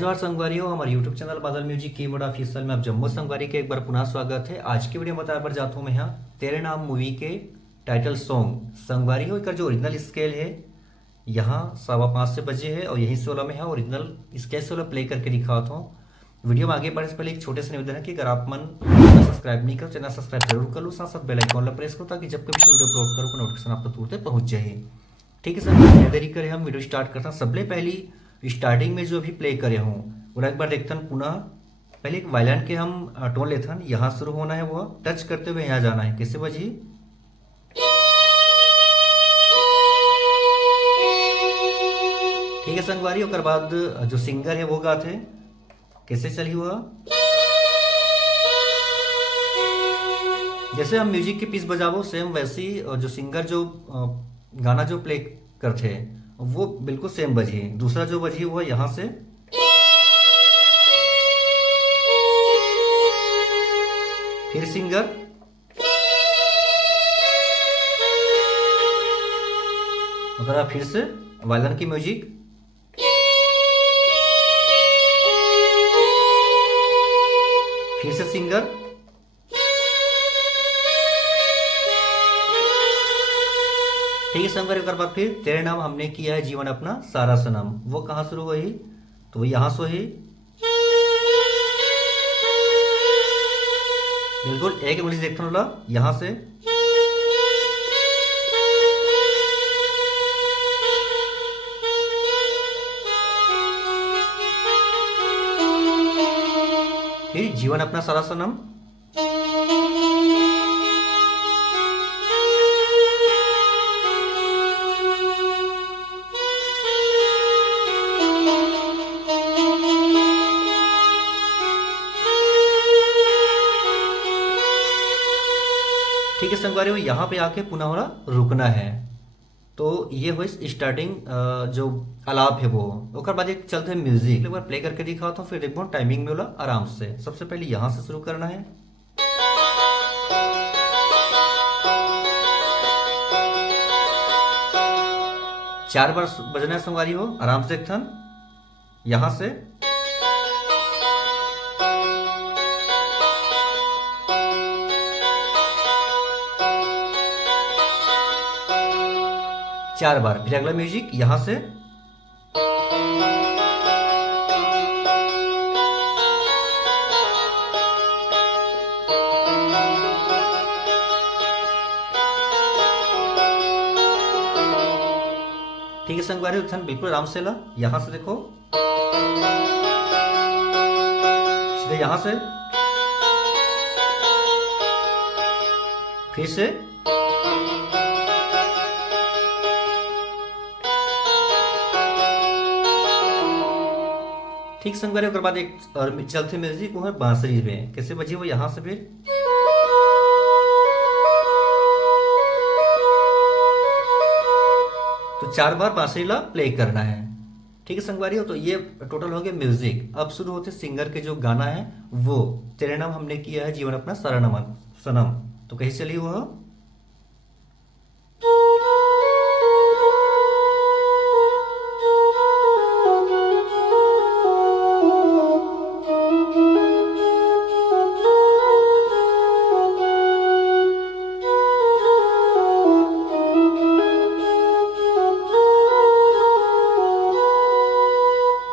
जोहार संगवारियों, हमारे YouTube channel बादल म्यूजिक कीबोर्ड ऑफिशियल में आप जम्मू संगवारी के एक बार पुनः स्वागत है। आज की वीडियो में बता पर जाता हूँ मैं यहाँ तेरे नाम मूवी के टाइटल सॉन्ग संगवारियों का जो ओरिजिनल स्केल है यहाँ 5:15 से बजे है और यही 16 में है। ओरिजिनल स्केल 16 प्ले करके दिखाता हूँ। वीडियो में आगे बढ़ने से पहले एक छोटे से निवेदन है कि अगर आप मन सब्सक्राइब नहीं करो, चैनल सब्सक्राइब जरूर कर लो, साथ साथ बेल आइकॉन ला प्रेस करो ताकि जब कभी वीडियो अपलोड करो नोटिफिकेशन आप तक तुरंत पहुंच जाए। ठीक है सर, बिना देरी करे हम वीडियो स्टार्ट करते हैं। सबसे पहली स्टार्टिंग में जो अभी प्ले करे हूँ वो एक बार देखते हैं पुनः। पहले एक वायलिन के हम टोन लेते हैं, यहाँ शुरू होना है, वो टच करते हुए यहाँ जाना है। कैसे बजी? ठीक है संगवारी, और बाद जो सिंगर है वो गाते कैसे चली हुआ। जैसे हम म्यूजिक की पीस बजावो सेम वैसी जो सिंगर जो गाना जो प्ले करते हैं वो बिल्कुल सेम बजी। दूसरा जो बजी हुआ यहां से, फिर सिंगर, अगर फिर से वायलिन की म्यूजिक, फिर से सिंगर, ठीक है संगर। एक बार फिर तेरे नाम हमने किया है जीवन अपना सारा सनम, वो कहां शुरू हुई तो वो यहां से ही बिल्कुल एक इंग्लिश देखने वाला यहां से, फिर जीवन अपना सारा सनम, ठीक है संगवारी। यहाँ पे आके पुनः हो रहा रुकना है। तो ये हुई स्टार्टिंग जो आलाप है वो। उसके बाद एक चलते हैं म्यूजिक, एक बार प्ले करके दिखाता हूँ, फिर देखो टाइमिंग में बोला आराम से। सबसे पहले यहाँ से शुरू करना है, चार बार बजना है संगवारी हो, आराम से एक थन यहां से, चार बार। फिर अगला म्यूजिक यहां से, ठीक है संगवारी उत्थान बिल्कुल आराम से ला। यहां से देखो सीधे यहां से, फिर से, ठीक संगवारी। उसके बाद एक और चलते म्यूजिक वो है बांसुरी में, कैसे बजी वो यहां से, फिर तो चार बार बांसुरी ला प्ले करना है। ठीक है संगवारी हो, तो ये टोटल हो गया म्यूजिक। अब शुरू होते सिंगर के जो गाना है वो तेरे नाम हमने किया है जीवन अपना सारा नमन सनम, तो कैसे चली वो।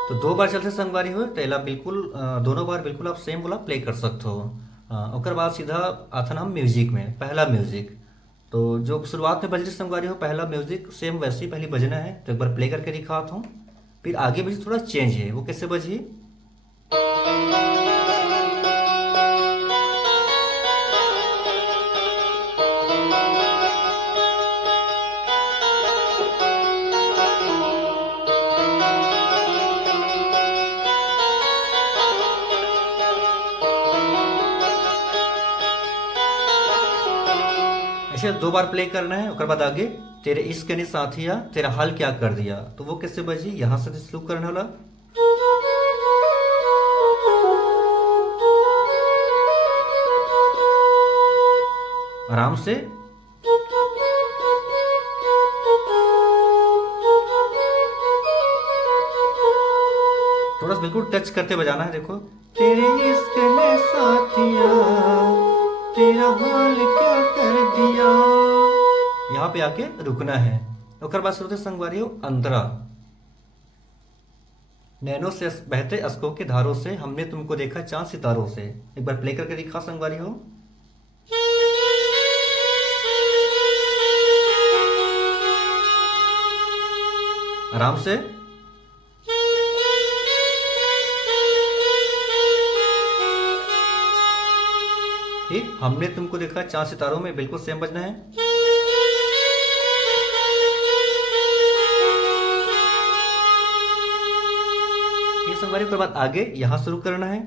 तो दो बार चलते संगवारी हो, पहला बिल्कुल दोनों बार बिल्कुल आप सेम बोला प्ले कर सकते हो। उसके बाद सीधा आथन हम म्यूजिक में, पहला म्यूजिक तो जो शुरुआत में बजरी संगवारी हो पहला म्यूजिक सेम वैसे ही पहले बजना है। तो एक बार प्ले करके दिखाता हूँ, फिर आगे भी थोड़ा चेंज है, वो कैसे बजी। ऐसे दो बार प्ले करना है। उसके बाद आगे तेरे इश्क ने साथिया तेरा हाल क्या कर दिया, तो वो कैसे बजी, यहां से शुरू करने वाला, आराम से, थोड़ा बस बिल्कुल टच करते बजाना है। देखो, तेरे इश्क ने साथिया तेरा हाल क्या कर दिया, यहाँ पे आके रुकना है। ओकर बाद शुरू संगवारी हो अंतरा। नैनों से बहते अश्कों के धारों से हमने तुमको देखा चांद सितारों से। एक बार प्ले करके दिखा संगवारी हो। आराम से। ठीक, हमने तुमको देखा चांद सितारों में बिल्कुल सेम बजना है। ये संगवारी के बाद आगे यहां शुरू करना है।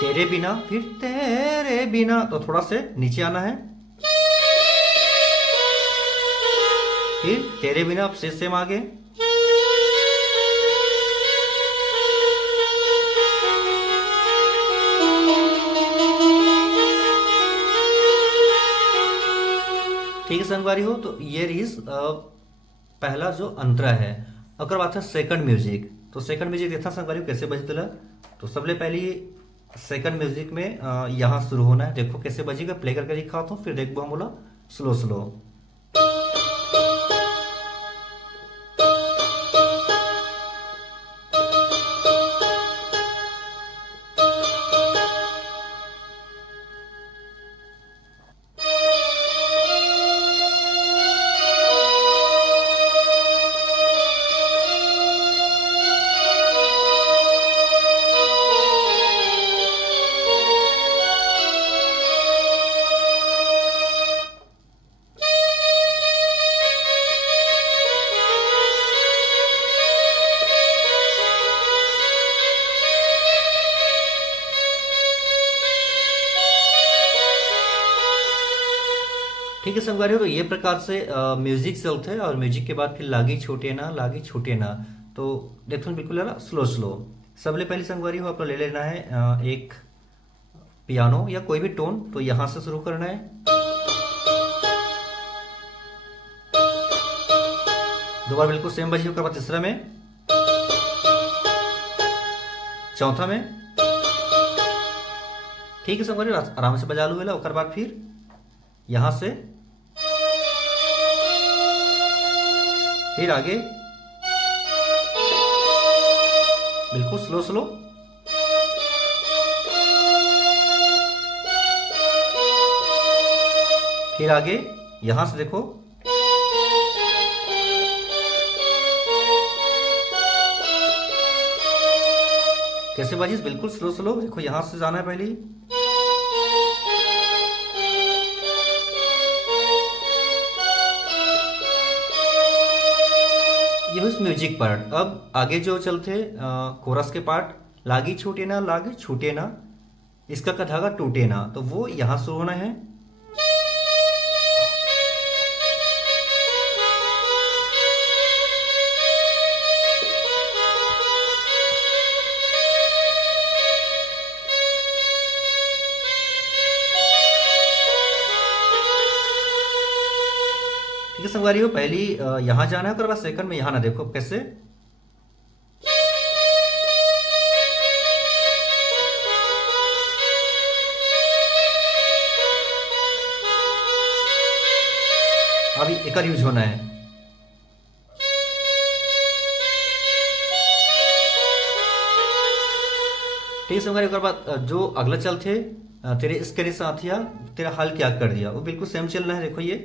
तेरे बिना, फिर तेरे बिना, तो थोड़ा से नीचे आना है। फिर तेरे बिना, अब से सेम आगे। ठीक है संगवारी हो, तो ये रीज पहला जो अंतरा है। अगर बात है सेकंड म्यूजिक, तो सेकंड म्यूजिक देखना संगवारी हो कैसे बजता। तो सबले पहली सेकंड म्यूजिक में यहाँ शुरू होना है। देखो कैसे बजेगा, प्ले करके दिखाता हूँ, फिर देखो हम बोला स्लो स्लो। ठीक है संगवारी हो, तो ये प्रकार से म्यूजिक चलते हैं। और म्यूजिक के बाद फिर लागी छूटे ना। तो देखो बिल्कुल है ना, स्लो स्लो। सबले पहली संगवारी हो आपको ले लेना है एक पियानो या कोई भी टोन, तो यहां से शुरू करना है। दो बार बिल्कुल सेम बजी, बाद तीसरा में, चौथा में। ठीक है संगवारी, आराम से बजा लो। ओकर बाद फिर यहां से, फिर आगे बिल्कुल स्लो स्लो। फिर आगे यहां से देखो, कैसे बाजी, बिल्कुल स्लो स्लो। देखो यहां से जाना है पहले। ये उस म्यूजिक पार्ट। अब आगे जो चलते कोरस के पार्ट, लागी छूटे ना, इसका का धागा टूटे ना, तो वो यहां शुरू होना है। ठीक है संगवारी हो, पहली यहां जाना है, बाद सेकंड में यहां ना। देखो कैसे, अभी एक यूज होना है। ठीक है संगवारी, बाद जो अगला चल थे तेरे इसके साथिया तेरा हाल क्या कर दिया, वो बिल्कुल सेम चलना है। देखो ये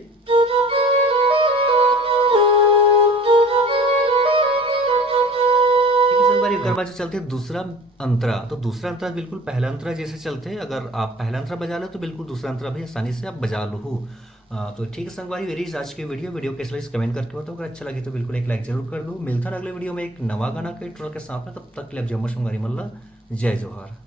बार चलते दूसरा अंतरा, तो दूसरा अंतरा बिल्कुल पहला अंतरा जैसे चलते। अगर आप पहला अंतरा बजा लो तो बिल्कुल दूसरा अंतरा भी आसानी से आप बजा लो। तो ठीक है संगवारी, मेरी आज की वीडियो कैसे लगी कमेंट करके बताओ। अगर अच्छा लगे तो बिल्कुल एक लाइक जरूर कर दो। मिलता है अगले वीडियो में एक नवा गाना के ट्रैक के साथ में, तब तक के लिए जय संगवारी मल्ला, जय जोहार।